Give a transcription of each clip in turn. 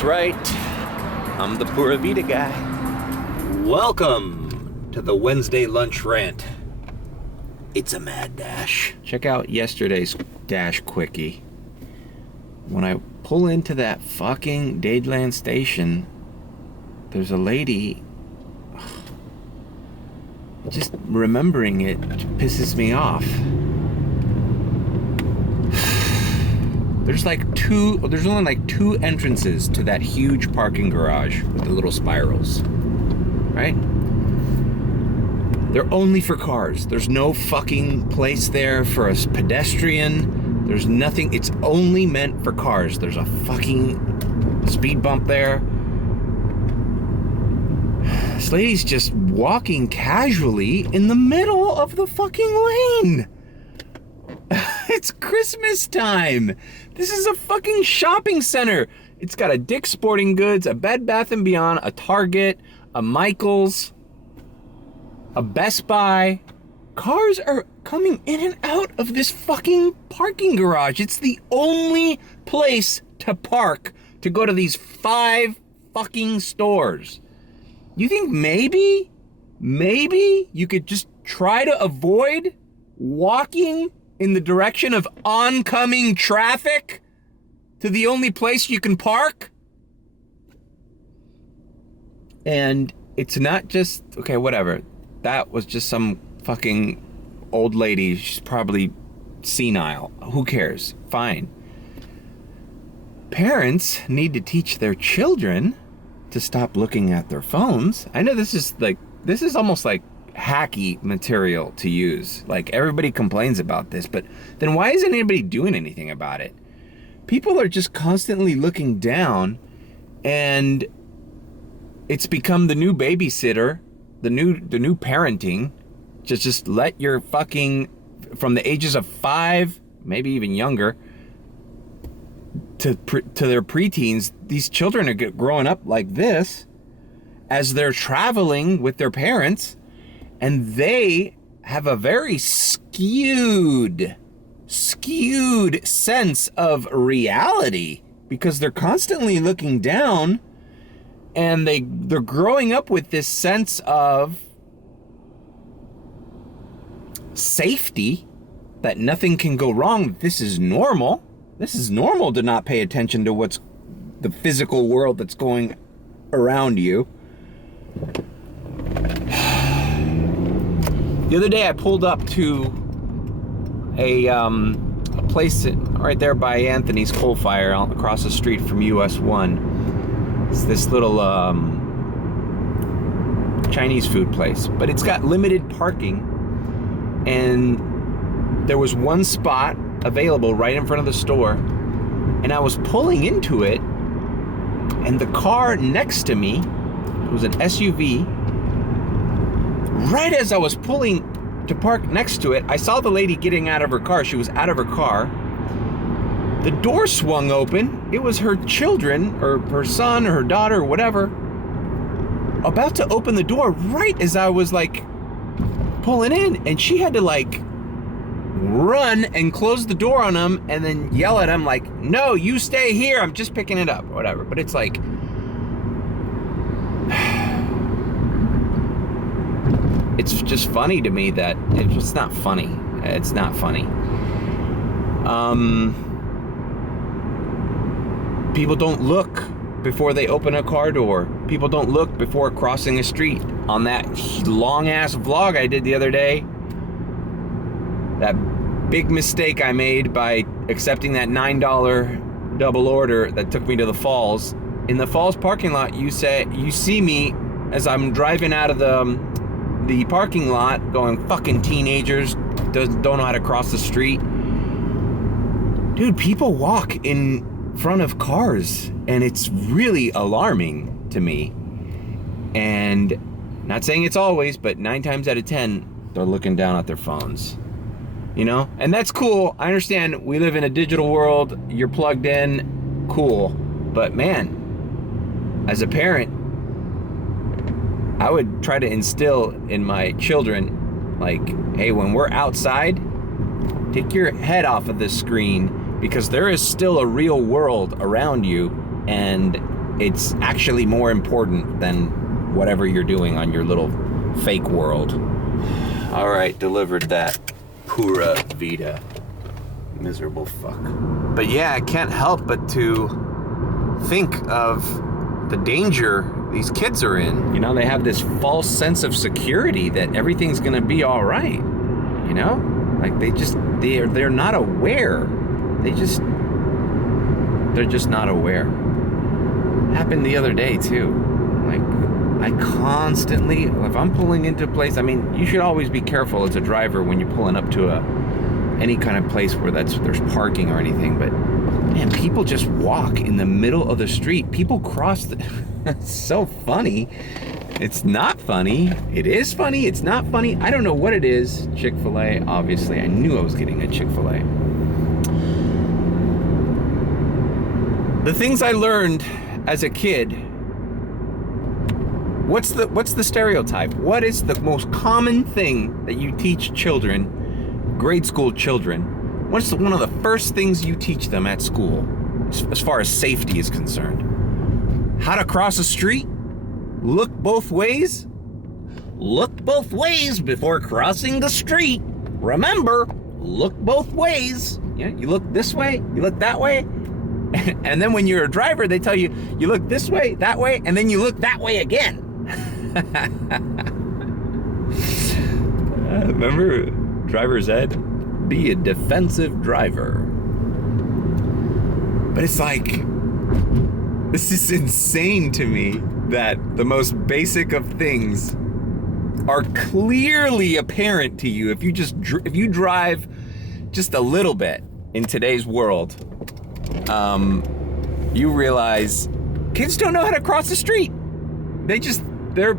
That's right. I'm the Pura Vida guy. Welcome to the Wednesday lunch rant. It's a mad dash. Check out yesterday's dash quickie. When I pull into that fucking Dadeland station, there's a lady. Just remembering it pisses me off. There's only like two entrances to that huge parking garage with the little spirals, right? They're only for cars. There's no fucking place there for a pedestrian. There's nothing. It's only meant for cars. There's a fucking speed bump there. This lady's just walking casually in the middle of the fucking lane. It's Christmas time. This is a fucking shopping center. It's got a Dick's Sporting Goods, a Bed Bath & Beyond, a Target, a Michael's, a Best Buy. Cars are coming in and out of this fucking parking garage. It's the only place to park to go to these 5 fucking stores. You think maybe you could just try to avoid walking in the direction of oncoming traffic to the only place you can park? And it's not just, okay, whatever. That was just some fucking old lady. She's probably senile. Who cares? Fine. Parents need to teach their children to stop looking at their phones. I know this is almost like hacky material to use. Like, everybody complains about this, but then why isn't anybody doing anything about it? People are just constantly looking down, and it's become the new babysitter, the new parenting. Just let your fucking, from the ages of 5, maybe even younger, to their preteens, these children are growing up like this as they're traveling with their parents, and they have a very skewed sense of reality because they're constantly looking down, and they're growing up with this sense of safety, that nothing can go wrong. This is normal. This is normal to not pay attention to what's the physical world that's going around you. The other day I pulled up to a place right there by Anthony's Coal Fire across the street from US 1. It's this little Chinese food place, but it's got limited parking, and there was one spot available right in front of the store, and I was pulling into it, and the car next to me, it was an SUV. Right as I was pulling to park next to it, I saw the lady getting out of her car. She was out of her car. The door swung open. It was her children, or her son, or her daughter, or whatever, about to open the door right as I was like pulling in, and she had to like run and close the door on him and then yell at him like, "No, you stay here, I'm just picking it up," or whatever. But it's like, it's just funny to me that it's not funny. It's not funny. People don't look before they open a car door. People don't look before crossing a street. On that long ass vlog I did the other day, that big mistake I made by accepting that $9 double order that took me to the Falls. In the Falls parking lot, you see me as I'm driving out of the parking lot going, fucking teenagers don't know how to cross the street. Dude, people walk in front of cars, and it's really alarming to me. And not saying it's always, but 9 times out of 10, they're looking down at their phones. You know? And that's cool. I understand we live in a digital world. You're plugged in. Cool. But man, as a parent, I would try to instill in my children, like, hey, when we're outside, take your head off of this screen, because there is still a real world around you, and it's actually more important than whatever you're doing on your little fake world. All right, delivered that Pura Vida. Miserable fuck. But yeah, I can't help but to think of the danger these kids are in. You know, they have this false sense of security that everything's gonna be all right. You know, like they're not aware. They're just not aware. Happened the other day too. Like, I constantly, if I'm pulling into a place, I mean, you should always be careful as a driver when you're pulling up to any kind of place where there's parking or anything, but man, people just walk in the middle of the street. People cross it's so funny. It's not funny. It is funny. It's not funny. I don't know what it is. Chick-Fil-A, obviously. I knew I was getting a Chick-Fil-A. The things I learned as a kid. What's the stereotype? What is the most common thing that you teach children, grade school children? What's one of the first things you teach them at school as far as safety is concerned? How to cross a street? Look both ways? Look both ways before crossing the street. Remember, look both ways. Yeah, you look this way, you look that way. And then when you're a driver, they tell you, you look this way, that way, and then you look that way again. Remember driver's ed? Be a defensive driver. But it's like, this is insane to me that the most basic of things are clearly apparent to you if you drive just a little bit in today's world. You realize kids don't know how to cross the street. They're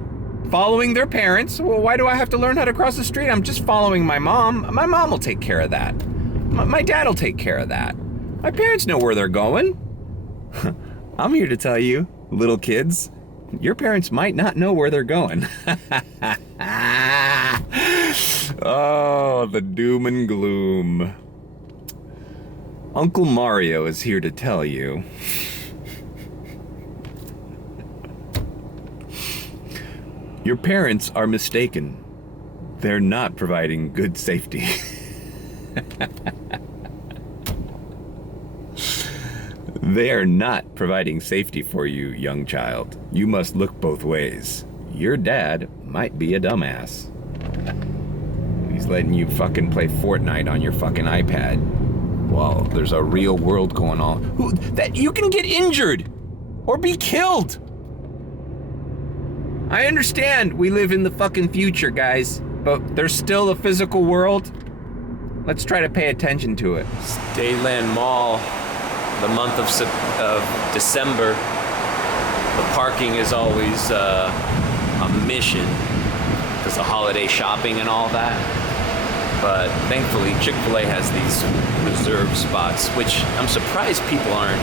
following their parents. Well, why do I have to learn how to cross the street? I'm just following my mom. My mom will take care of that. My dad will take care of that. My parents know where they're going. I'm here to tell you, little kids, your parents might not know where they're going. Oh, the doom and gloom. Uncle Mario is here to tell you. Your parents are mistaken. They're not providing good safety. They are not providing safety for you, young child. You must look both ways. Your dad might be a dumbass. He's letting you fucking play Fortnite on your fucking iPad while there's a real world going on. That you can get injured or be killed. I understand we live in the fucking future, guys, but there's still a physical world. Let's try to pay attention to it. Dayland Mall, the month of December, the parking is always a mission because of holiday shopping and all that. But thankfully, Chick-Fil-A has these reserved spots, which I'm surprised people aren't,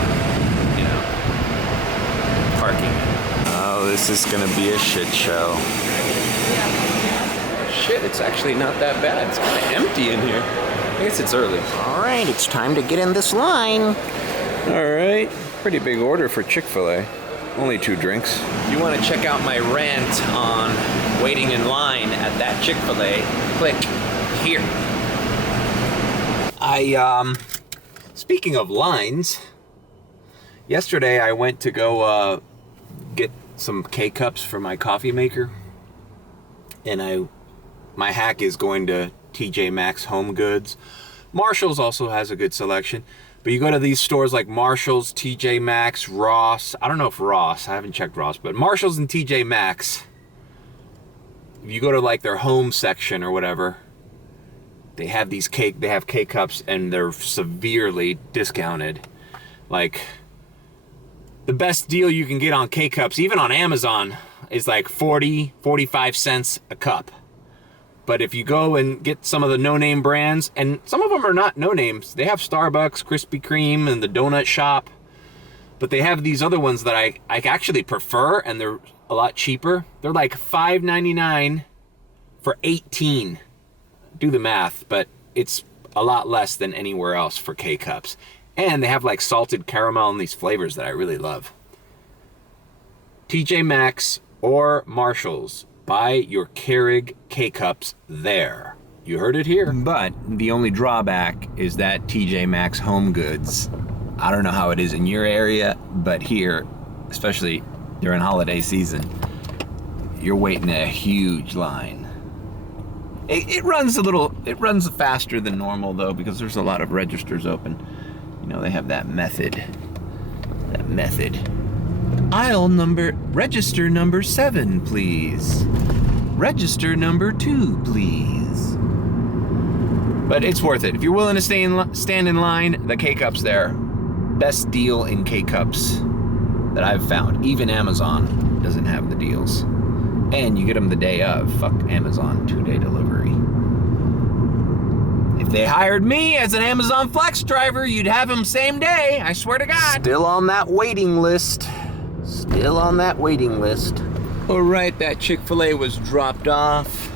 parking. Oh, this is gonna be a shit show. Shit, it's actually not that bad. It's kind of empty in here. I guess it's early. All right, it's time to get in this line. All right, pretty big order for Chick-Fil-A. Only 2 drinks. If you want to check out my rant on waiting in line at that Chick-Fil-A, click here. Speaking of lines, yesterday I went to go get some K-Cups for my coffee maker. And my hack is going to TJ Maxx Home Goods. Marshall's also has a good selection. But you go to these stores like Marshall's, TJ Maxx, Ross. I don't know if Ross, I haven't checked Ross, but Marshall's and TJ Maxx, if you go to like their home section or whatever, they have K-Cups and they're severely discounted. Like, the best deal you can get on K-Cups, even on Amazon, is like 45 cents a cup. But if you go and get some of the no-name brands, and some of them are not no-names, they have Starbucks, Krispy Kreme, and the Donut Shop, but they have these other ones that I actually prefer, and they're a lot cheaper. They're like $5.99 for 18. Do the math, but it's a lot less than anywhere else for K-Cups. And they have like salted caramel and these flavors that I really love. TJ Maxx or Marshall's. Buy your Keurig K-Cups there. You heard it here. But the only drawback is that TJ Maxx Home Goods, I don't know how it is in your area, but here, especially during holiday season, you're waiting a huge line. It runs faster than normal though, because there's a lot of registers open. You know, they have that method. Register number 7, please. Register number 2, please. But it's worth it. If you're willing to stand in line, the K-Cups there. Best deal in K-Cups that I've found. Even Amazon doesn't have the deals. And you get them the day of. Fuck Amazon, 2-day delivery. If they hired me as an Amazon Flex driver, you'd have them same day. I swear to God. Still on that waiting list. All right, that Chick-Fil-A was dropped off.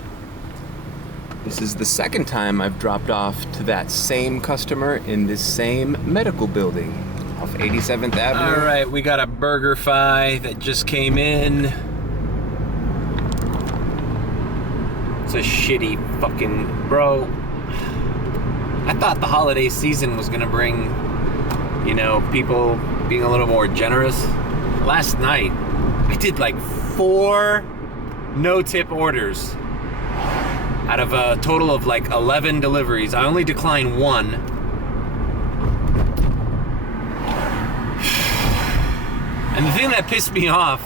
This is the second time I've dropped off to that same customer in this same medical building off 87th Avenue. All right, we got a BurgerFi that just came in. It's a shitty fucking, bro. I thought the holiday season was gonna bring, you know, people being a little more generous. Last night, I did like 4 no-tip orders out of a total of like 11 deliveries. I only declined 1. And the thing that pissed me off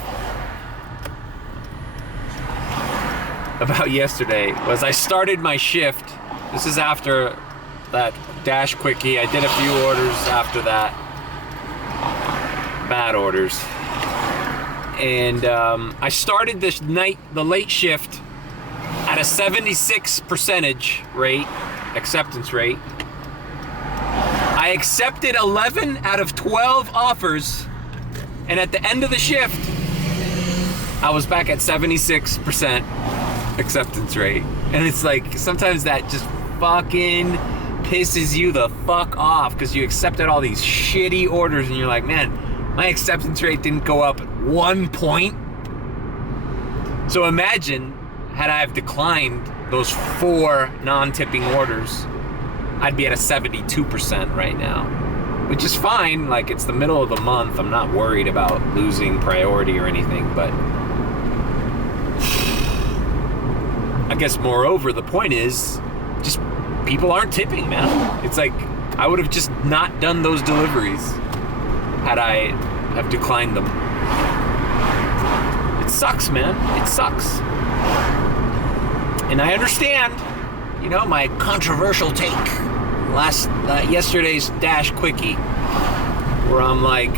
about yesterday was I started my shift. This is after that Dash Quickie. I did a few orders after that. Bad orders. And I started the late shift at a 76% acceptance rate. I accepted 11 out of 12 offers, and at the end of the shift, I was back at 76% acceptance rate. And it's like, sometimes that just fucking pisses you the fuck off, because you accepted all these shitty orders and you're like, man, my acceptance rate didn't go up 1 point. So imagine, had I have declined those 4 non-tipping orders, I'd be at a 72% right now, which is fine. Like, it's the middle of the month. I'm not worried about losing priority or anything, but I guess moreover, the point is just people aren't tipping, man. It's like, I would have just not done those deliveries had I have declined them. It sucks, man. It sucks. And I understand, you know, my controversial take yesterday's Dash Quickie, where I'm like,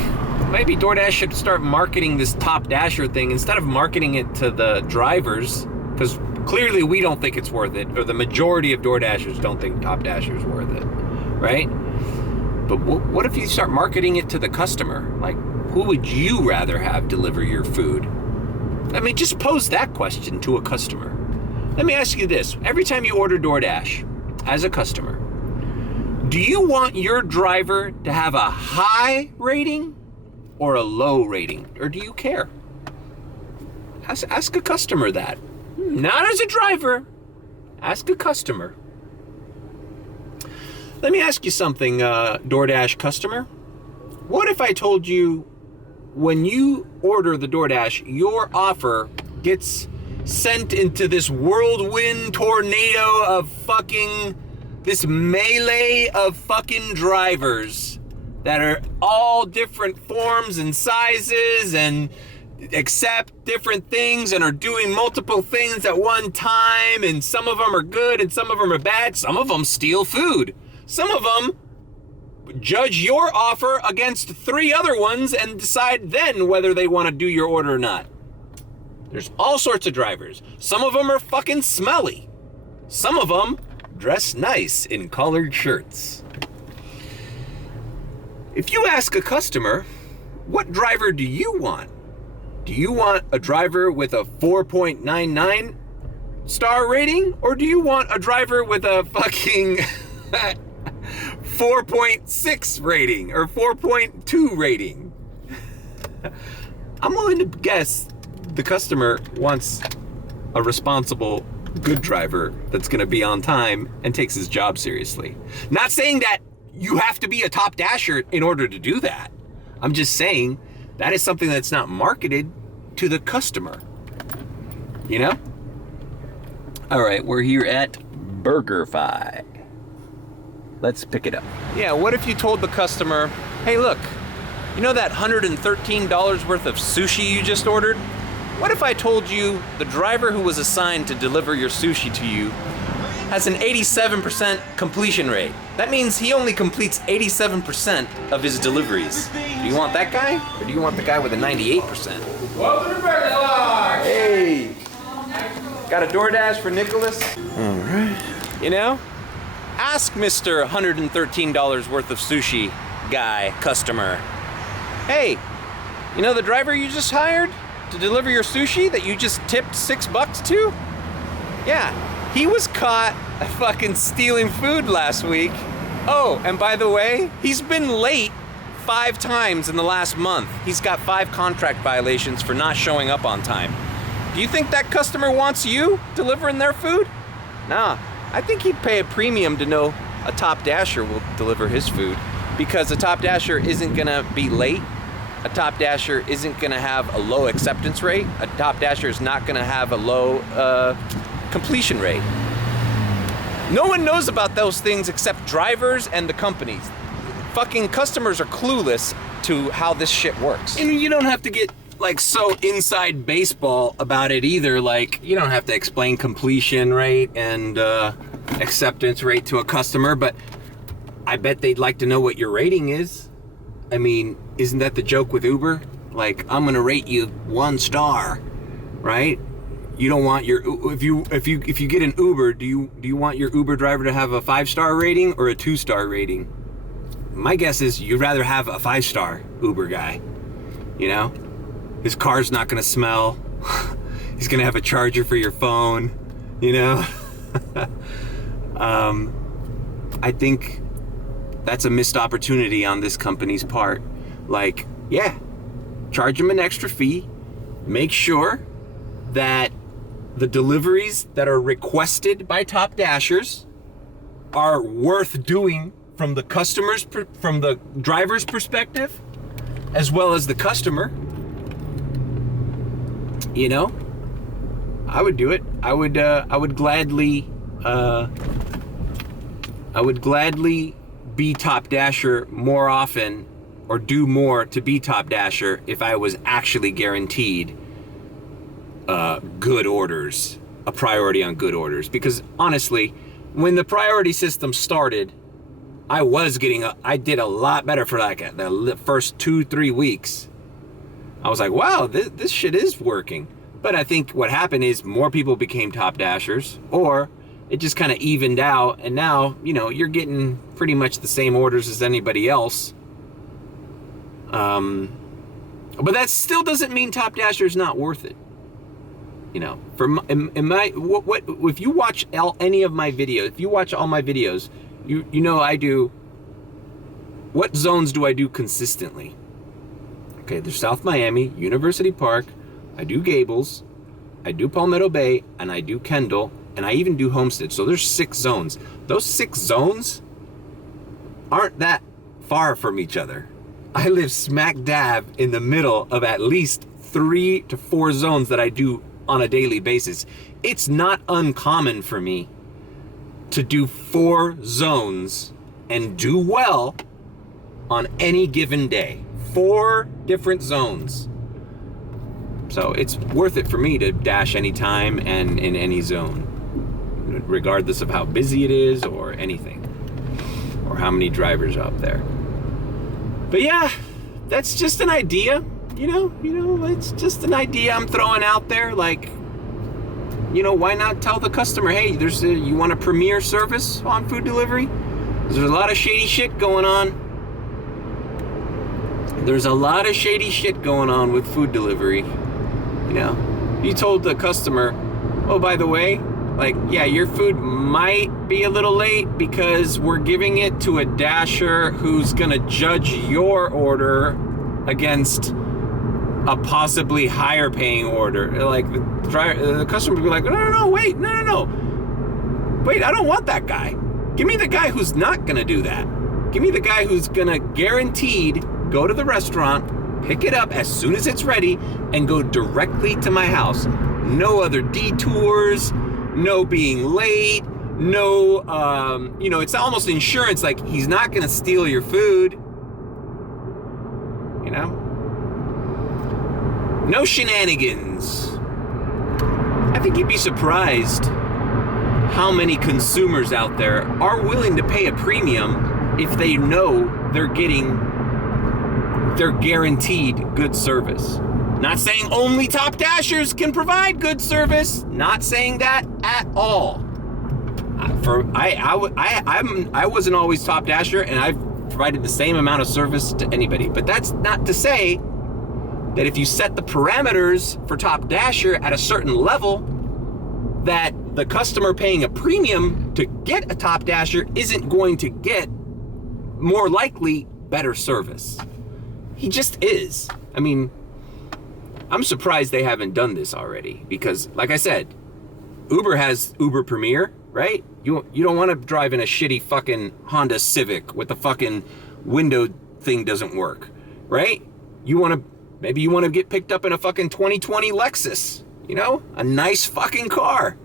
maybe DoorDash should start marketing this Top Dasher thing instead of marketing it to the drivers, because clearly we don't think it's worth it, or the majority of DoorDashers don't think Top Dasher is worth it, right? But what if you start marketing it to the customer? Like, who would you rather have deliver your food? I mean, just pose that question to a customer. Let me ask you this. Every time you order DoorDash as a customer, do you want your driver to have a high rating or a low rating? Or do you care? Ask a customer that. Not as a driver. Ask a customer. Let me ask you something, DoorDash customer. What if I told you when you order the DoorDash, your offer gets sent into this whirlwind tornado of fucking, this melee of fucking drivers that are all different forms and sizes and accept different things and are doing multiple things at one time, and some of them are good and some of them are bad. Some of them steal food. Some of them judge your offer against 3 other ones and decide then whether they want to do your order or not. There's all sorts of drivers. Some of them are fucking smelly. Some of them dress nice in collared shirts. If you ask a customer, what driver do you want? Do you want a driver with a 4.99 star rating? Or do you want a driver with a fucking 4.6 rating or 4.2 rating? I'm willing to guess the customer wants a responsible, good driver that's going to be on time and takes his job seriously. Not saying that you have to be a top dasher in order to do that. I'm just saying that is something that's not marketed to the customer. You know? All right, we're here at BurgerFi. Let's pick it up. Yeah, what if you told the customer, hey, look, you know that $113 worth of sushi you just ordered? What if I told you the driver who was assigned to deliver your sushi to you has an 87% completion rate? That means he only completes 87% of his deliveries. Do you want that guy, or do you want the guy with a 98%? Welcome to BurgerFi! Hey! Got a DoorDash for Nicholas? All right. You know? Ask Mr. $113 worth of sushi guy, customer. Hey, you know the driver you just hired to deliver your sushi that you just tipped $6 to? Yeah, he was caught fucking stealing food last week. Oh, and by the way, he's been late 5 times in the last month. He's got 5 contract violations for not showing up on time. Do you think that customer wants you delivering their food? Nah, I think he'd pay a premium to know a top dasher will deliver his food, because a top dasher isn't gonna be late. A top dasher isn't gonna have a low acceptance rate. A top dasher is not gonna have a low completion rate. No one knows about those things except drivers and the companies. Fucking customers are clueless to how this shit works. And you don't have to get like so inside baseball about it either. Like, you don't have to explain completion rate and acceptance rate to a customer, but I bet they'd like to know what your rating is. I mean, isn't that the joke with Uber? Like, I'm gonna rate you 1 star, right? You don't want your, if you get an Uber, do you want your Uber driver to have a 5-star rating or a 2-star rating? My guess is you'd rather have a 5-star Uber guy. You know, his car's not gonna smell. He's gonna have a charger for your phone. You know, I think that's a missed opportunity on this company's part. Like, yeah, charge them an extra fee. Make sure that the deliveries that are requested by top dashers are worth doing from the customer's, from the driver's perspective, as well as the customer. You know, I would do it. I would gladly be top dasher more often, or do more to be top dasher if I was actually guaranteed good orders, a priority on good orders. Because honestly, when the priority system started, I did a lot better for like the first 2-3 weeks. I was like, wow, this shit is working. But I think what happened is more people became top dashers, or it just kind of evened out, and now, you know, you're getting pretty much the same orders as anybody else. But that still doesn't mean top dasher is not worth it. You know, if you watch any of my videos, if you watch all my videos, you know I do. What zones do I do consistently? Okay, there's South Miami, University Park. I do Gables, I do Palmetto Bay, and I do Kendall, and I even do Homestead. So there's 6 zones. Those 6 zones aren't that far from each other. I live smack dab in the middle of at least 3 to 4 zones that I do on a daily basis. It's not uncommon for me to do 4 zones and do well on any given day. 4 different zones. So it's worth it for me to dash anytime and in any zone, regardless of how busy it is or anything, or how many drivers are up there. But yeah, that's just an idea, you know, it's just an idea I'm throwing out there. Like, you know, why not tell the customer, hey, you want a premier service on food delivery? There's a lot of shady shit going on. There's a lot of shady shit going on with food delivery. You know, you told the customer, oh, by the way, like, yeah, your food might be a little late because we're giving it to a dasher who's gonna judge your order against a possibly higher paying order. Like the customer would be like, no, wait, no. Wait, I don't want that guy. Give me the guy who's not gonna do that. Give me the guy who's gonna guaranteed go to the restaurant, pick it up as soon as it's ready, and go directly to my house. No other detours, no being late, no, it's almost insurance, like he's not gonna steal your food, No shenanigans. I think you'd be surprised how many consumers out there are willing to pay a premium if they know they're getting their guaranteed good service. Not saying only Top Dashers can provide good service. Not saying that at all. I wasn't always Top Dasher, and I've provided the same amount of service to anybody. But that's not to say that if you set the parameters for Top Dasher at a certain level, that the customer paying a premium to get a Top Dasher isn't going to get, more likely, better service. He just is. I mean, I'm surprised they haven't done this already, because like I said, Uber has Uber Premier, right? You don't want to drive in a shitty fucking Honda Civic with the fucking window thing doesn't work, right? Maybe you want to get picked up in a fucking 2020 Lexus, a nice fucking car.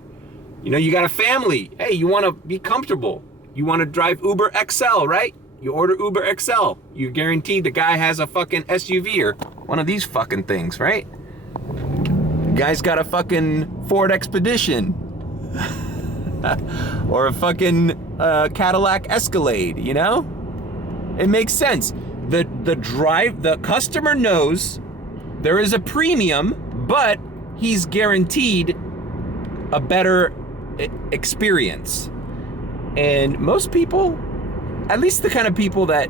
You got a family. Hey, you want to be comfortable. You want to drive Uber XL, right? You order Uber XL. You're guaranteed the guy has a fucking SUV or one of these fucking things, right? The guy's got a fucking Ford Expedition. Or a fucking Cadillac Escalade, It makes sense. The customer knows there is a premium, but he's guaranteed a better experience. And most people, at least the kind of people that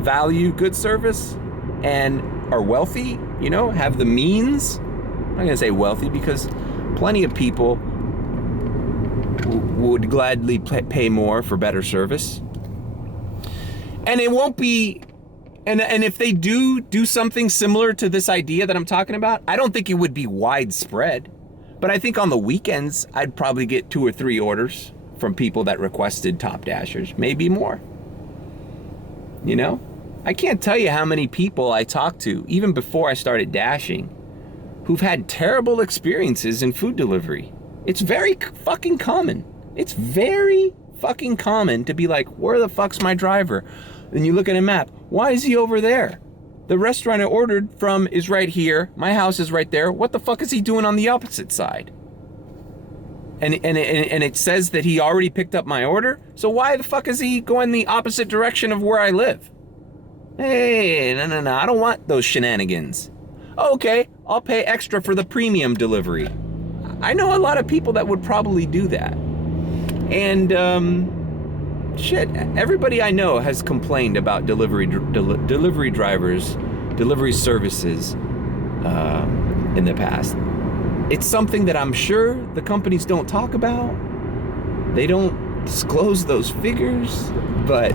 value good service and are wealthy, have the means. I'm not gonna say wealthy, because plenty of people would gladly pay more for better service. And it won't be, and if they do something similar to this idea that I'm talking about, I don't think it would be widespread. But I think on the weekends, I'd probably get 2 or 3 orders from people that requested Top Dashers, maybe more. I can't tell you how many people I talked to, even before I started dashing, who've had terrible experiences in food delivery. It's very fucking common. It's very fucking common to be like, where the fuck's my driver? Then you look at a map. Why is he over there? The restaurant I ordered from is right here. My house is right there. What the fuck is he doing on the opposite side? And it says that he already picked up my order. So why the fuck is he going the opposite direction of where I live? Hey, no. I don't want those shenanigans. Okay, I'll pay extra for the premium delivery. I know a lot of people that would probably do that. And everybody I know has complained about delivery drivers, delivery services in the past. It's something that I'm sure the companies don't talk about. They don't disclose those figures, but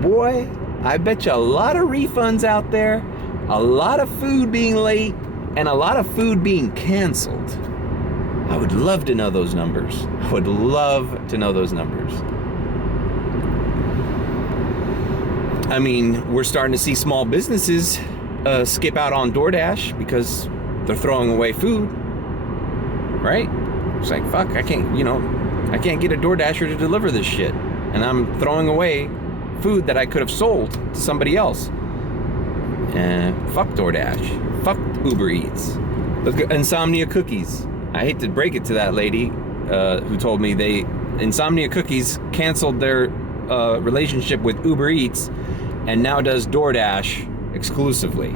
boy, I bet you a lot of refunds out there, a lot of food being late, and a lot of food being canceled. I would love to know those numbers. I mean, we're starting to see small businesses skip out on DoorDash because they're throwing away food, right? It's like, fuck, I can't get a DoorDasher to deliver this shit. And I'm throwing away food that I could have sold to somebody else. Fuck DoorDash. Fuck Uber Eats. Look at Insomnia Cookies. I hate to break it to that lady who told me Insomnia Cookies canceled their relationship with Uber Eats and now does DoorDash exclusively.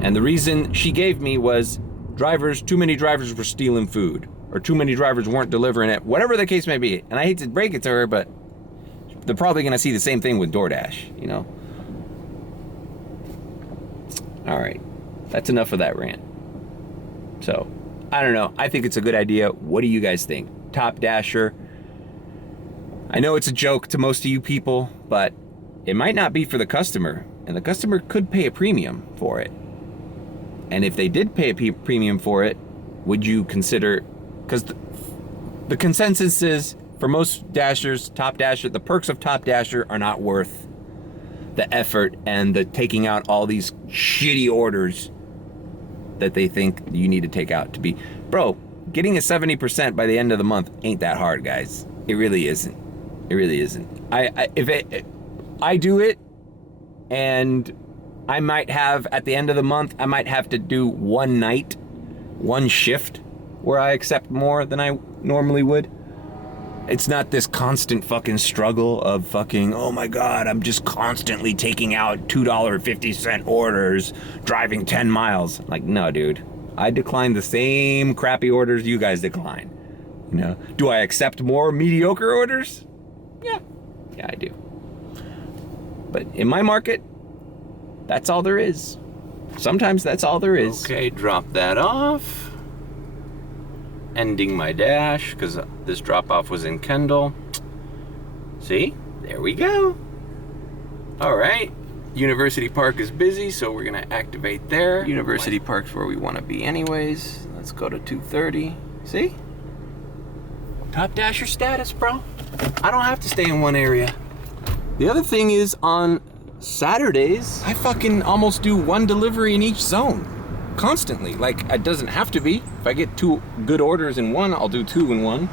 And the reason she gave me was too many drivers were stealing food, or too many drivers weren't delivering it, whatever the case may be. And I hate to break it to her, but they're probably gonna see the same thing with DoorDash, All right, that's enough of that rant. So, I don't know. I think it's a good idea. What do you guys think? Top Dasher. I know it's a joke to most of you people, but it might not be for the customer, and the customer could pay a premium for it. And if they did pay a premium for it, would you consider, because the consensus is, for most Dashers, Top Dasher, the perks of Top Dasher are not worth the effort and the taking out all these shitty orders that they think you need to take out to be. Bro, getting a 70% by the end of the month ain't that hard, guys. It really isn't. It really isn't. I do it, and I might have, at the end of the month, I might have to do one night, one shift where I accept more than I normally would. It's not this constant fucking struggle of fucking, oh my God, I'm just constantly taking out $2.50 orders, driving 10 miles. Like, no, dude. I decline the same crappy orders you guys decline. You know? Do I accept more mediocre orders? Yeah. Yeah, I do. But in my market, that's all there is. Sometimes that's all there is. Okay, drop that off. Ending my dash, because this drop-off was in Kendall. See? There we go. All right. University Park is busy, so we're going to activate there. University Park's where we want to be anyways. Let's go to 2:30. See? Top Dasher status, bro. I don't have to stay in one area. The other thing is, on Saturdays, I fucking almost do one delivery in each zone. Constantly. Like, it doesn't have to be. If I get 2 good orders in one, I'll do 2 in one.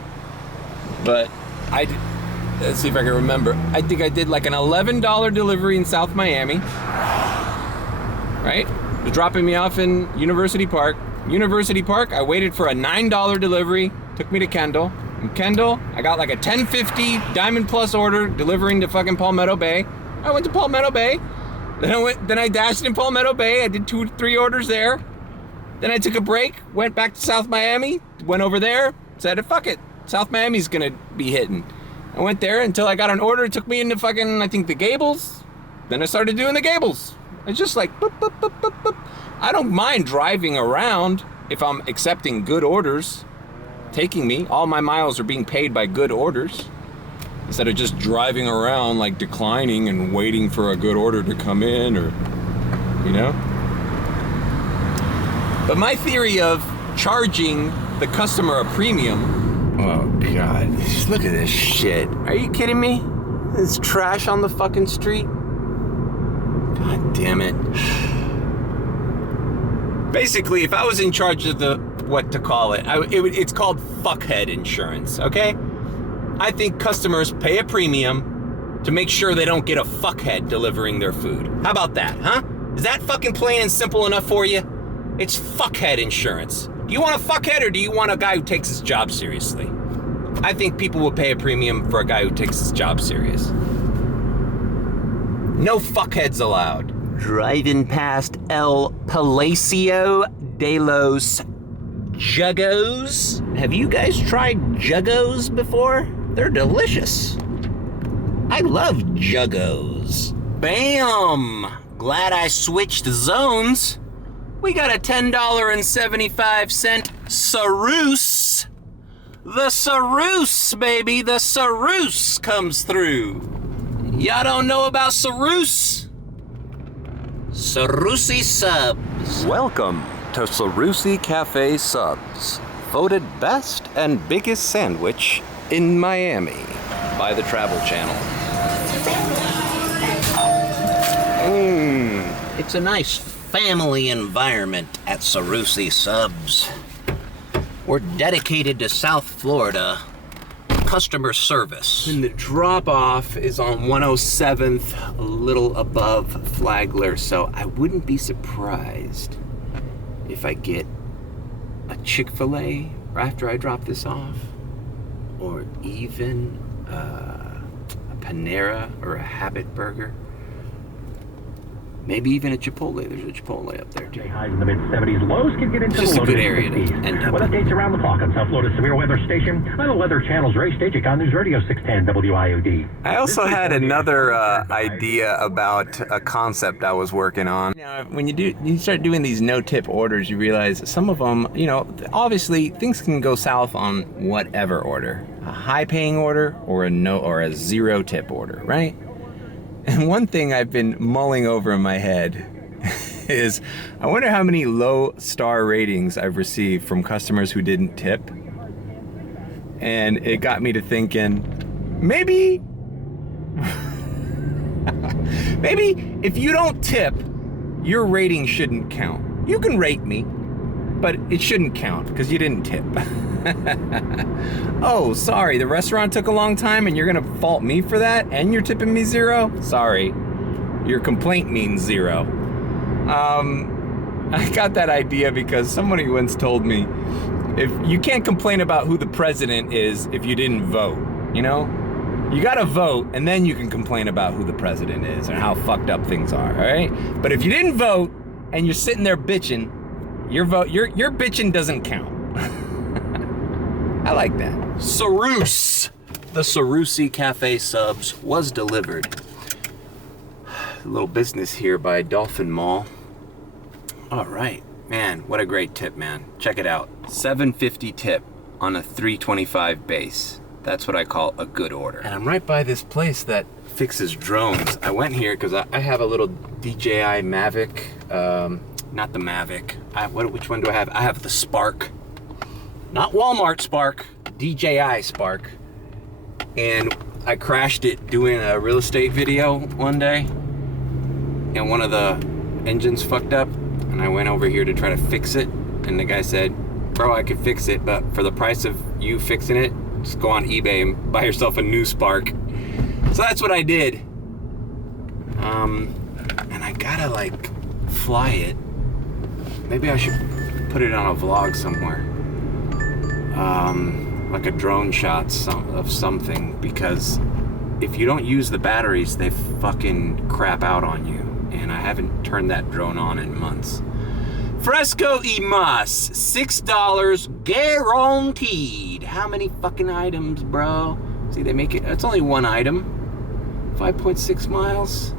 But let's see if I can remember. I think I did like an $11 delivery in South Miami. Right? They're dropping me off in University Park. University Park, I waited for a $9 delivery. Took me to Kendall. In Kendall, I got like a $10.50 Diamond Plus order delivering to fucking Palmetto Bay. I went to Palmetto Bay. Then I dashed in Palmetto Bay. I did 2 or 3 orders there. Then I took a break, went back to South Miami, went over there, said, fuck it, South Miami's gonna be hitting. I went there until I got an order. It took me into fucking, I think, the Gables. Then I started doing the Gables. It's just like, boop, boop, boop, boop, boop. I don't mind driving around if I'm accepting good orders taking me. All my miles are being paid by good orders. Instead of just driving around like declining and waiting for a good order to come in, or, you know? But my theory of charging the customer a premium, oh God, just look at this shit. Are you kidding me? There's trash on the fucking street. God damn it. Basically, if I was in charge of the, what to call it, it's called fuckhead insurance, okay? I think customers pay a premium to make sure they don't get a fuckhead delivering their food. How about that, huh? Is that fucking plain and simple enough for you? It's fuckhead insurance. Do you want a fuckhead, or do you want a guy who takes his job seriously? I think people will pay a premium for a guy who takes his job serious. No fuckheads allowed. Driving past El Palacio de los Juggos. Have you guys tried Juggos before? They're delicious. I love Juggos. Bam! Glad I switched zones. We got a $10.75 Sarussi. The Sarussi, baby. The Sarussi comes through. Y'all don't know about Sarussi? Sarussi subs. Welcome to Sarussi Cafe Subs, voted best and biggest sandwich in Miami By the Travel Channel. It's a nice family environment at Sarussi Subs. We're dedicated to South Florida customer service. And the drop-off is on 107th, a little above Flagler, so I wouldn't be surprised if I get a Chick-Fil-A after I drop this off, or even a Panera or a Habit Burger. Maybe even a Chipotle. There's a Chipotle up there too. Highs in the mid-70s, lows can get into Just the low a good area to 60s. end up With in. updates around the clock on South Florida's Severe Weather Station, on the Weather Channel's Ray Stage at News Radio 610 WIOD. I also had another idea about a concept I was working on. Now, when you start doing these no-tip orders, you realize some of them, you know, obviously things can go south on whatever order. A high-paying order or a zero-tip order, right? And one thing I've been mulling over in my head is I wonder how many low star ratings I've received from customers who didn't tip. And it got me to thinking, maybe if you don't tip, your rating shouldn't count. You can rate me, but it shouldn't count because you didn't tip. Oh, sorry, the restaurant took a long time and you're gonna fault me for that and you're tipping me 0? Sorry, your complaint means 0. I got that idea because somebody once told me, if you can't complain about who the president is if you didn't vote, you know? You gotta vote and then you can complain about who the president is and how fucked up things are, all right? But if you didn't vote and you're sitting there bitching, your bitching doesn't count. I like that. Sarussi. The Sarussi Cafe subs was delivered. A little business here by Dolphin Mall. All right, man, what a great tip, man. Check it out. $7.50 tip on a $3.25 base. That's what I call a good order. And I'm right by this place that fixes drones. I went here because I have a little DJI Mavic. Not the Mavic. Which one do I have? I have the Spark. Not Walmart Spark, DJI Spark. And I crashed it doing a real estate video one day. And one of the engines fucked up. And I went over here to try to fix it. And the guy said, bro, I could fix it, but for the price of you fixing it, just go on eBay and buy yourself a new Spark. So that's what I did. And I gotta like fly it. Maybe I should put it on a vlog somewhere. Like a drone shot of something, because if you don't use the batteries, they fucking crap out on you. And I haven't turned that drone on in months. Fresco y mas, $6 guaranteed. How many fucking items, bro? See, they make it, it's only one item. 5.6 miles.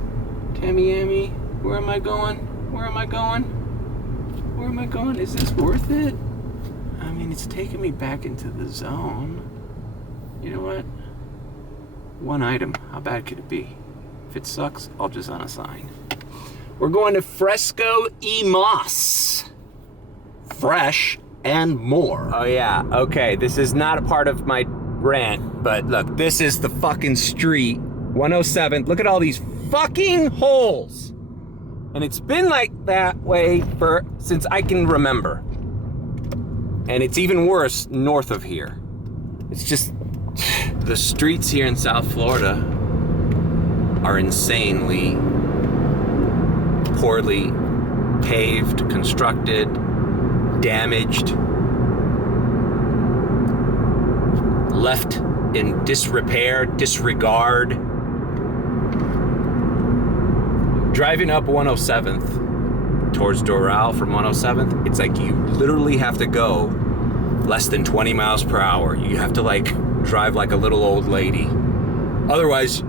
Tamiami, where am I going? Where am I going? Where am I going? Is this worth it? I mean, it's taking me back into the zone. You know what? One item, how bad could it be? If it sucks, I'll just unassign. We're going to Fresco y mas. Fresh and more. Oh yeah, okay, this is not a part of my rant, but look, this is the fucking street, 107. Look at all these fucking holes. And it's been like that way since I can remember. And it's even worse north of here. It's just, the streets here in South Florida are insanely poorly paved, constructed, damaged, left in disrepair, disregard. Driving up 107th towards Doral from 107th, it's like you literally have to go less than 20 miles per hour. You have to like drive like a little old lady. Otherwise,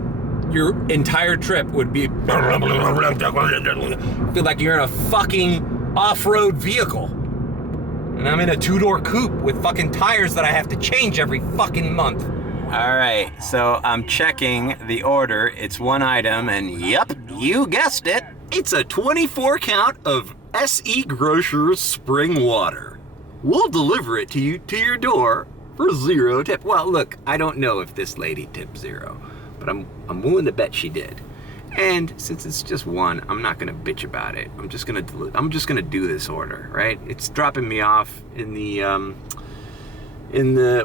your entire trip would be feel like you're in a fucking off-road vehicle. And I'm in a 2-door coupe with fucking tires that I have to change every fucking month. All right, so I'm checking the order. It's one item, and yep, you guessed it. It's a 24 count of SE Grocers spring water. We'll deliver it to you to your door for 0 tip. Well, look, I don't know if this lady tipped 0, but I'm willing to bet she did. And since it's just one, I'm not gonna bitch about it. I'm just gonna do this order, right? It's dropping me off in the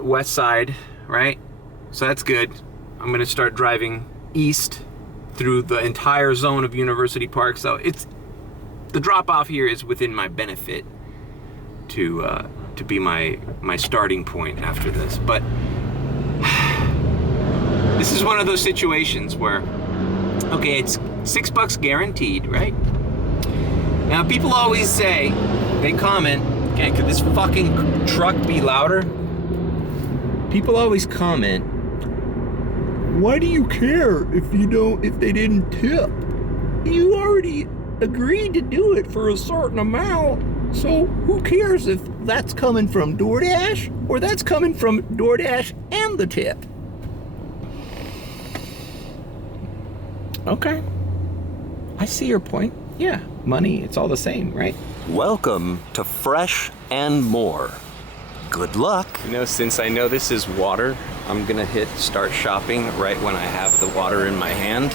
west side, right? So that's good. I'm gonna start driving east through the entire zone of University Park. So the drop off here is within my benefit to be my starting point after this. But this is one of those situations where, okay, it's $6 guaranteed, right? Now people always say, they comment, okay, could this fucking truck be louder? People always comment, why do you care if they didn't tip? You already agreed to do it for a certain amount, so who cares if that's coming from DoorDash or that's coming from DoorDash and the tip? Okay, I see your point. yeah, money, it's all the same, right? Welcome to Fresh and More. Good luck. You know, since I know this is water, I'm gonna hit start shopping right when I have the water in my hand.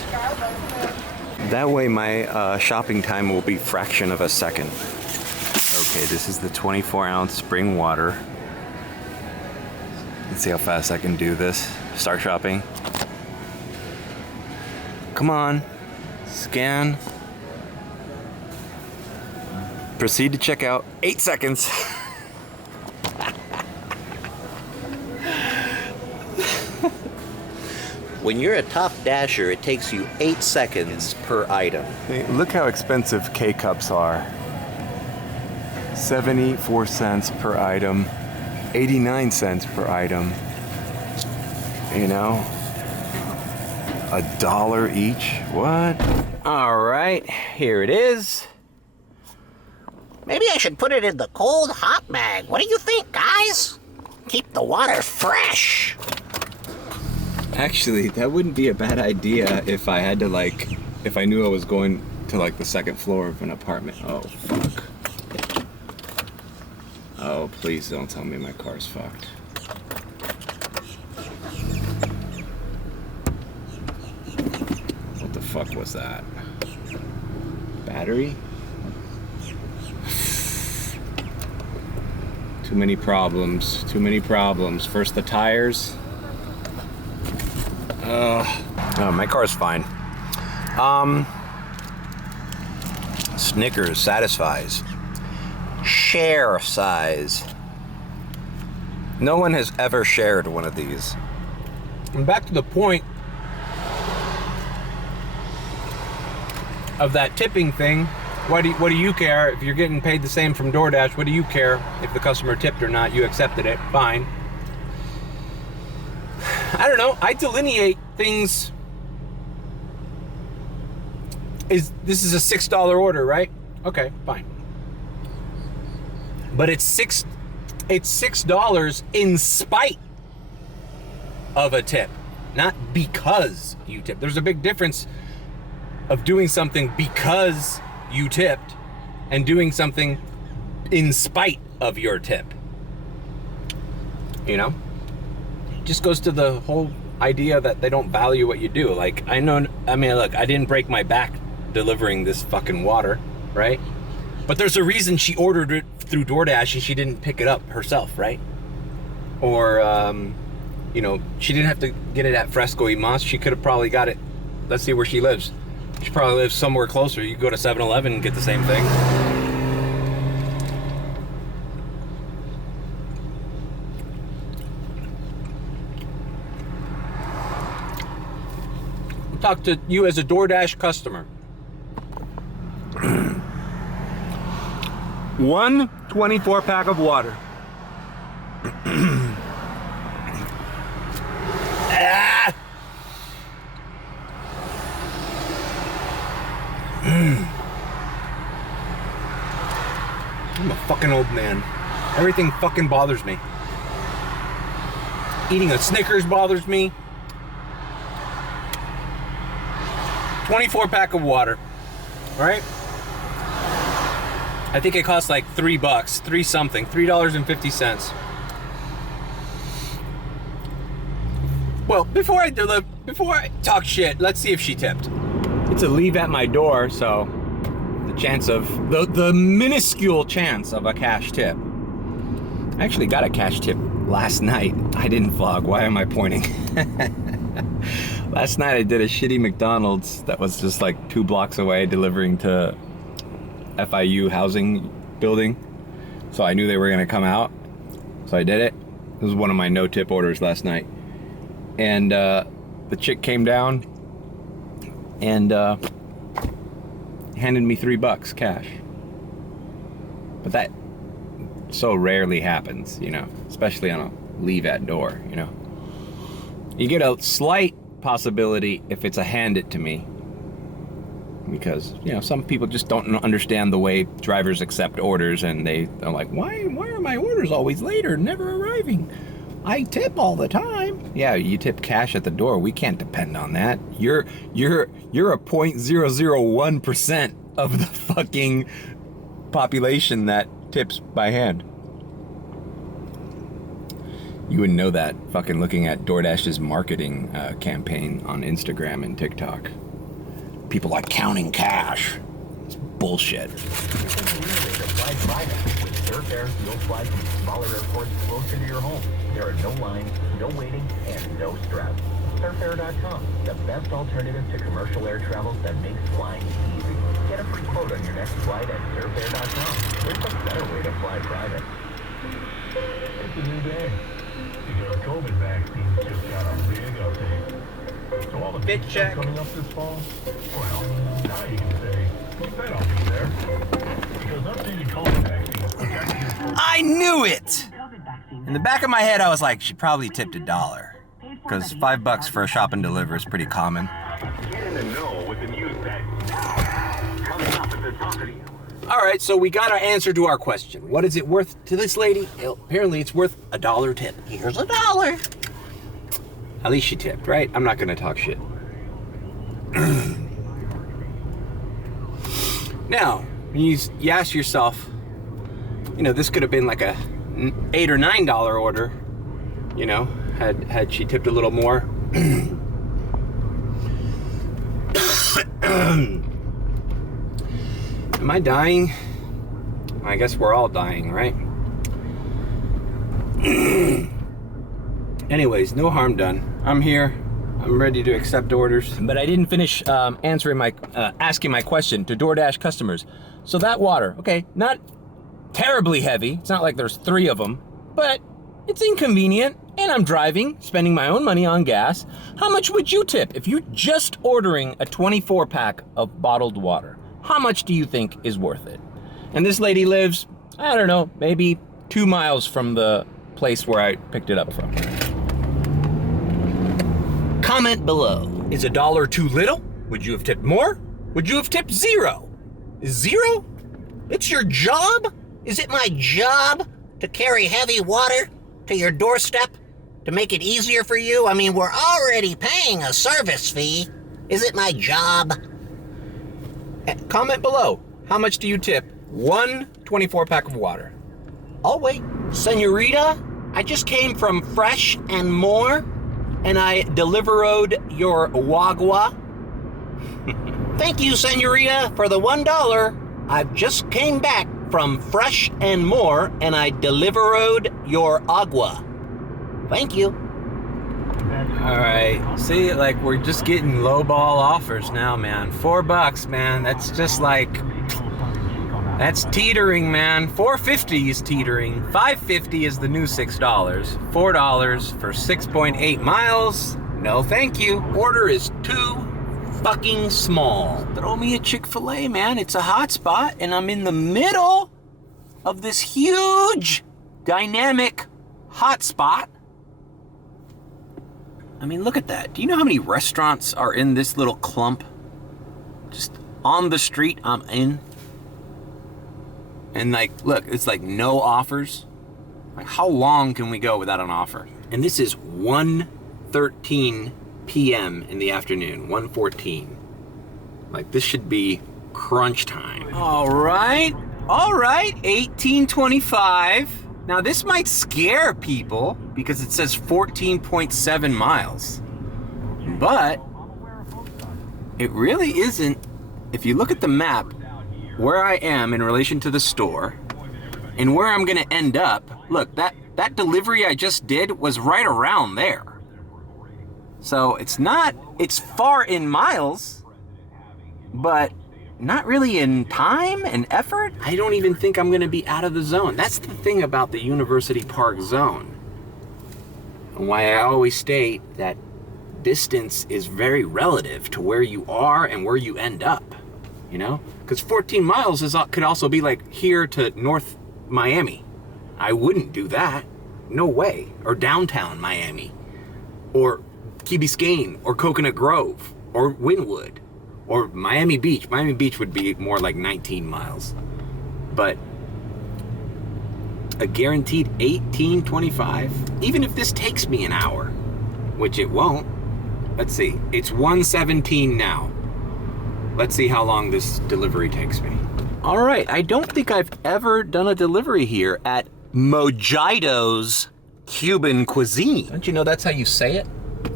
That way my shopping time will be fraction of a second. Okay, this is the 24-ounce spring water. Let's see how fast I can do this. Start shopping. Come on, scan. Proceed to checkout. 8 seconds. When you're a top dasher, it takes you 8 seconds per item. Hey, look how expensive K-Cups are. 74 cents per item, 89 cents per item. You know, $1 each. What? All right, here it is. Maybe I should put it in the cold hot bag. What do you think, guys? Keep the water fresh. Actually, that wouldn't be a bad idea if I had to if I knew I was going to the second floor of an apartment. Oh, fuck. Oh, please don't tell me my car's fucked. What the fuck was that? Battery? Too many problems. Too many problems. First the tires. Oh, my car's fine. Snickers satisfies. Share size. No one has ever shared one of these. And back to the point of that tipping thing. What do you care if you're getting paid the same from DoorDash? What do you care if the customer tipped or not? You accepted it, fine. I don't know. I delineate things. This is a $6 order, right? Okay, fine. But it's $6 in spite of a tip, not because you tipped. There's a big difference of doing something because you tipped and doing something in spite of your tip. You know? Just goes to the whole idea that they don't value what you do. Look, I didn't break my back delivering this fucking water, right? But there's a reason she ordered it through DoorDash and she didn't pick it up herself, right? Or, she didn't have to get it at Fresco y Mas. She could have probably got it. Let's see where she lives. She probably lives somewhere closer. You could go to 7-Eleven and get the same thing. Talk to you as a DoorDash customer. One 24-pack of water. I'm a fucking old man. Everything fucking bothers me. Eating a Snickers bothers me. 24-pack of water. All right? I think it costs like $3, $3.50. Well, before I talk shit, let's see if she tipped. It's a leave at my door, so the chance of the minuscule chance of a cash tip. I actually got a cash tip last night. I didn't vlog. Why am I pointing? Last night I did a shitty McDonald's that was just like 2 blocks away, delivering to FIU housing building. So I knew they were gonna come out. So I did it. It was one of my no tip orders last night. And the chick came down and handed me $3 cash. But that so rarely happens, especially on a leave at door, You get a slight possibility if it's a hand it to me. Because, some people just don't understand the way drivers accept orders, and they're like, why are my orders always late or never arriving? I tip all the time. Yeah, you tip cash at the door. We can't depend on that. You're a 0.001% of the fucking population that tips by hand. You wouldn't know that fucking looking at DoorDash's marketing campaign on Instagram and TikTok. People are counting cash. It's bullshit. With Surfair, you'll fly from smaller airports closer to your home. There are no lines, no waiting, and no stress. Surfair.com, the best alternative to commercial air travel that makes flying easy. Get a free quote on your next flight at Surfair.com. There's a better way to fly private. It's a new day. Because COVID vaccines just got a big update. So all the big stuff coming up this fall, well, now you can say, look, I'll be there. Because updated COVID vaccines protect you from... I knew it! In the back of my head, I was like, she probably tipped $1. Because $5 for a shop and deliver is pretty common. Get in the know with the news that's now coming up at the top of you. All right, so we got our answer to our question. What is it worth to this lady? Apparently, it's worth $1 tip. Here's $1. At least she tipped, right? I'm not gonna talk shit. Now, you ask yourself, you know, this could have been like a $8 or $9 order, you know, had she tipped a little more. Am I dying? I guess we're all dying, right? Anyways, no harm done. I'm here. I'm ready to accept orders. But I didn't finish asking my question to DoorDash customers. So that water, okay, not terribly heavy. It's not like there's 3 of them, but it's inconvenient. And I'm driving, spending my own money on gas. How much would you tip if you're just ordering a 24-pack of bottled water? How much do you think is worth it? And this lady lives, I don't know, maybe 2 miles from the place where I picked it up from. Comment below. Is $1 too little? Would you have tipped more? Would you have tipped 0? Is 0? It's your job? Is it my job to carry heavy water to your doorstep to make it easier for you? I mean, we're already paying a service fee. Is it my job? Comment below. How much do you tip 1 24-pack of water? Oh, wait. Senorita, I just came from Fresh and More, and I delivered your wagwa. Thank you, Senorita, for the $1. I just came back from Fresh and More, and I delivered your agua. Thank you. All right. See, like, we're just getting lowball offers now, man. $4, man. That's just like, that's teetering, man. $4.50 is teetering. $5.50 is the new $6. $4 for 6.8 miles. No, thank you. Order is too fucking small. Throw me a Chick-Fil-A, man. It's a hot spot, and I'm in the middle of this huge, dynamic hot spot. I mean, look at that. Do you know how many restaurants are in this little clump? Just on the street I'm in. And like, look, it's like no offers. Like, how long can we go without an offer? And this is 1:13 p.m. in the afternoon, 1:14. Like, this should be crunch time. All right, 1825. Now, this might scare people because it says 14.7 miles. But it really isn't. If you look at the map, where I am in relation to the store and where I'm gonna end up, look, that delivery I just did was right around there. So it's far in miles, but not really in time and effort. I don't even think I'm gonna be out of the zone. That's the thing about the University Park zone. And why I always state that distance is very relative to where you are and where you end up, you know? Because 14 miles could also be like here to North Miami. I wouldn't do that. No way. Or downtown Miami. Or Key Biscayne. Or Coconut Grove. Or Wynwood. Or Miami Beach. Miami Beach would be more like 19 miles. But a guaranteed $18.25. Even if this takes me an hour, which it won't. Let's see, it's 1:17 now. Let's see how long this delivery takes me. All right, I don't think I've ever done a delivery here at Mojitos Cuban Cuisine. Don't you know that's how you say it?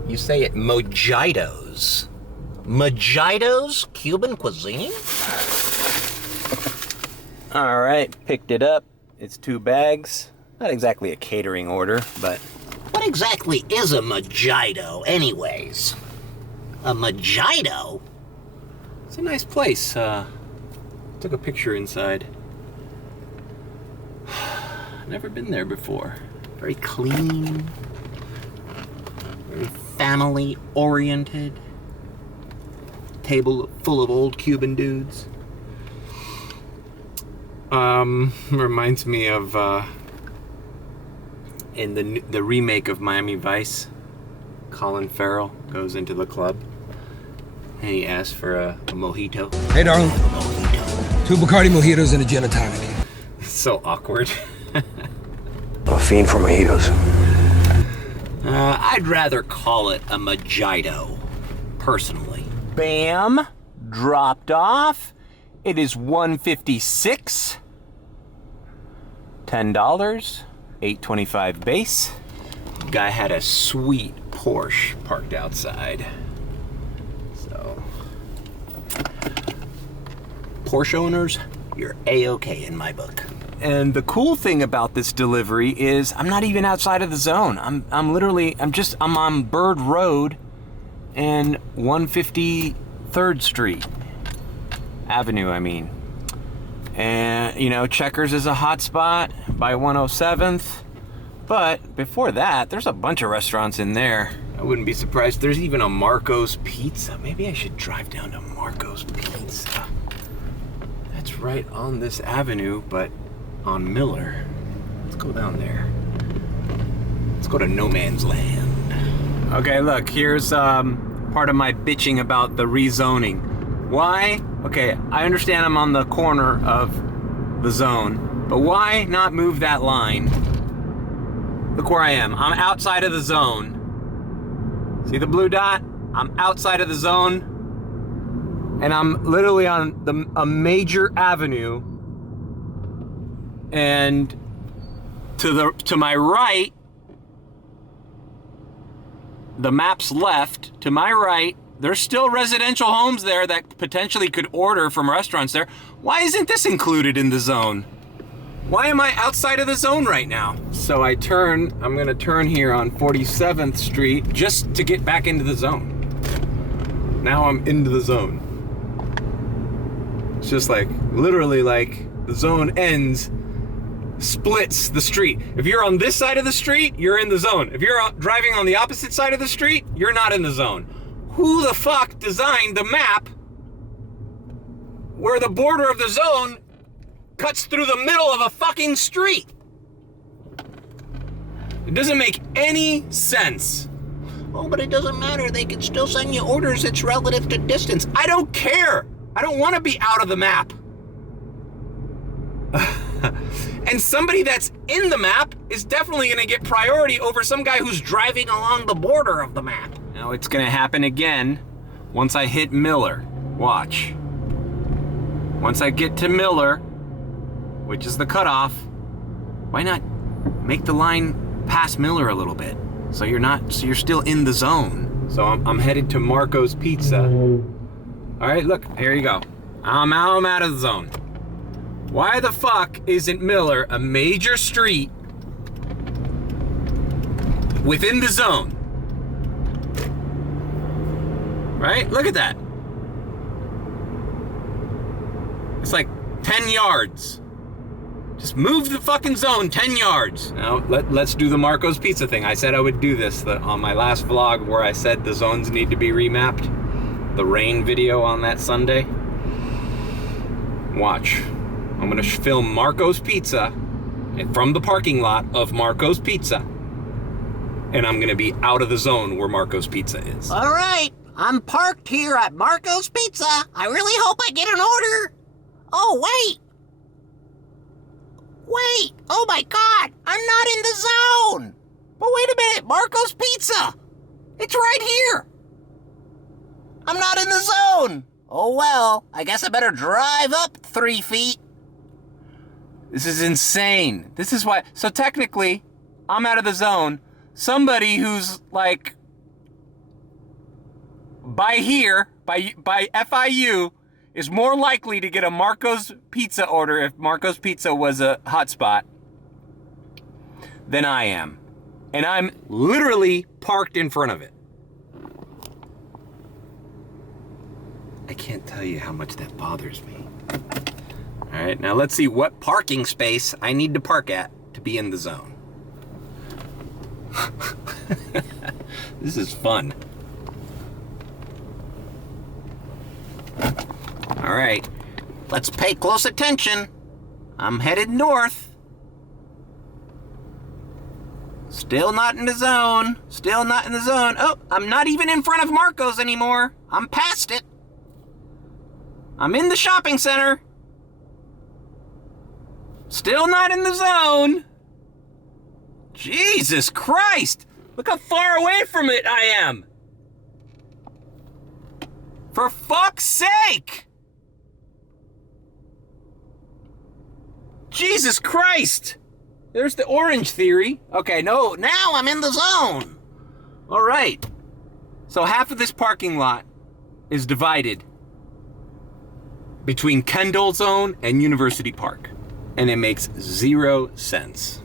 You say it Mojitos. Mojitos Cuban Cuisine? All right, picked it up. It's 2 bags. Not exactly a catering order, but... What exactly is a mojito, anyways? A mojito? It's a nice place. Took a picture inside. Never been there before. Very clean. Very family-oriented. Table full of old Cuban dudes. Reminds me of in the remake of Miami Vice, Colin Farrell goes into the club and he asks for a mojito. Hey, darling. 2 Bacardi mojitos and a gin and tonic. It's so awkward. A fiend for mojitos. I'd rather call it a mojito, personally. Bam! Dropped off. It is $1.56. $10. $8.25 base. Guy had a sweet Porsche parked outside. So, Porsche owners, you're A-okay in my book. and the cool thing about this delivery is I'm not even outside of the zone. I'm on Bird Road and 153rd Street Avenue, I mean. And, you know, Checkers is a hot spot by 107th. But before that, there's a bunch of restaurants in there. I wouldn't be surprised. There's even a Marco's Pizza. Maybe I should drive down to Marco's Pizza. That's right on this avenue, but on Miller. Let's go down there. Let's go to no man's land. Okay, look, here's part of my bitching about the rezoning. Why? Okay, I understand I'm on the corner of the zone, but why not move that line? Look where I am. I'm outside of the zone. See the blue dot? I'm outside of the zone, and I'm literally on a major avenue. And to my right, the map's left. To my right, there's still residential homes there that potentially could order from restaurants there. Why isn't this included in the zone? Why am I outside of the zone right now? So I'm gonna turn here on 47th Street just to get back into the zone. Now I'm into the zone. It's just like, literally like, the zone ends, splits the street. If you're on this side of the street, you're in the zone. If you're driving on the opposite side of the street, you're not in the zone. Who the fuck designed the map where the border of the zone cuts through the middle of a fucking street? It doesn't make any sense. Oh, but it doesn't matter. They can still send you orders. It's relative to distance. I don't care. I don't want to be out of the map. And somebody that's in the map is definitely going to get priority over some guy who's driving along the border of the map. Now it's going to happen again once I hit Miller. Watch. Once I get to Miller, which is the cutoff, why not make the line past Miller a little bit? So you're still in the zone. So I'm headed to Marco's Pizza. All right, look, here you go. I'm out of the zone. Why the fuck isn't Miller a major street within the zone? Right? Look at that. It's like 10 yards. Just move the fucking zone 10 yards. Now, let's do the Marco's Pizza thing. I said I would do this on my last vlog where I said the zones need to be remapped. The rain video on that Sunday. Watch. I'm gonna film Marco's Pizza from the parking lot of Marco's Pizza. And I'm gonna be out of the zone where Marco's Pizza is. All right, I'm parked here at Marco's Pizza. I really hope I get an order. Oh, wait. Wait! Oh my God! I'm not in the zone! But wait a minute, Marco's Pizza! It's right here! I'm not in the zone! Oh well, I guess I better drive up 3 feet. This is insane. This is why. So technically, I'm out of the zone. Somebody who's like by here, by FIU, is more likely to get a Marco's Pizza order if Marco's Pizza was a hotspot than I am. And I'm literally parked in front of it. I can't tell you how much that bothers me. All right, now let's see what parking space I need to park at to be in the zone. This is fun. All right, let's pay close attention. I'm headed north. Still not in the zone. Still not in the zone. Oh, I'm not even in front of Marco's anymore. I'm past it. I'm in the shopping center. Still not in the zone. Jesus Christ! Look how far away from it I am. For fuck's sake! Jesus Christ! There's the orange theory. Okay, no, now I'm in the zone. All right. So half of this parking lot is divided between Kendall Zone and University Park. And it makes 0 sense.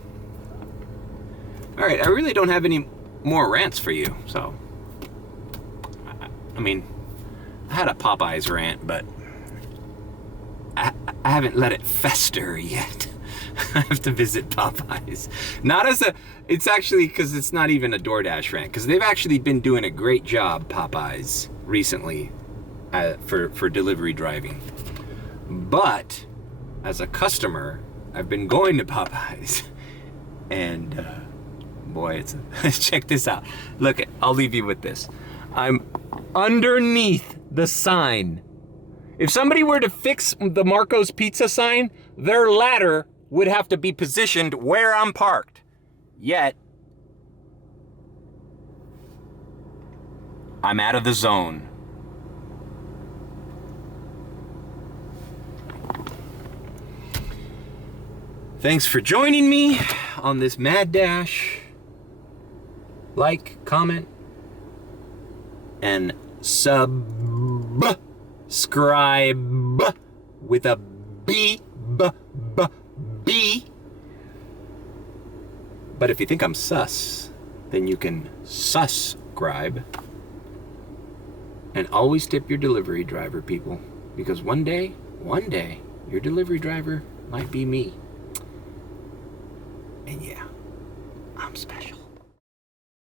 All right, I really don't have any more rants for you, so. I mean, I had a Popeyes rant, but I haven't let it fester yet. I have to visit Popeyes. Not as a, it's actually because it's not even a DoorDash rant, because they've actually been doing a great job, Popeyes, recently for delivery driving. But as a customer, I've been going to Popeyes, and boy, it's check this out. Look, I'll leave you with this. I'm underneath the sign. If somebody were to fix the Marco's Pizza sign, their ladder would have to be positioned where I'm parked. Yet, I'm out of the zone. Thanks for joining me on this mad dash. Like, comment, and subscribe with a B. But if you think I'm sus, then you can subscribe. And always tip your delivery driver, people. Because one day, your delivery driver might be me. And yeah, I'm special.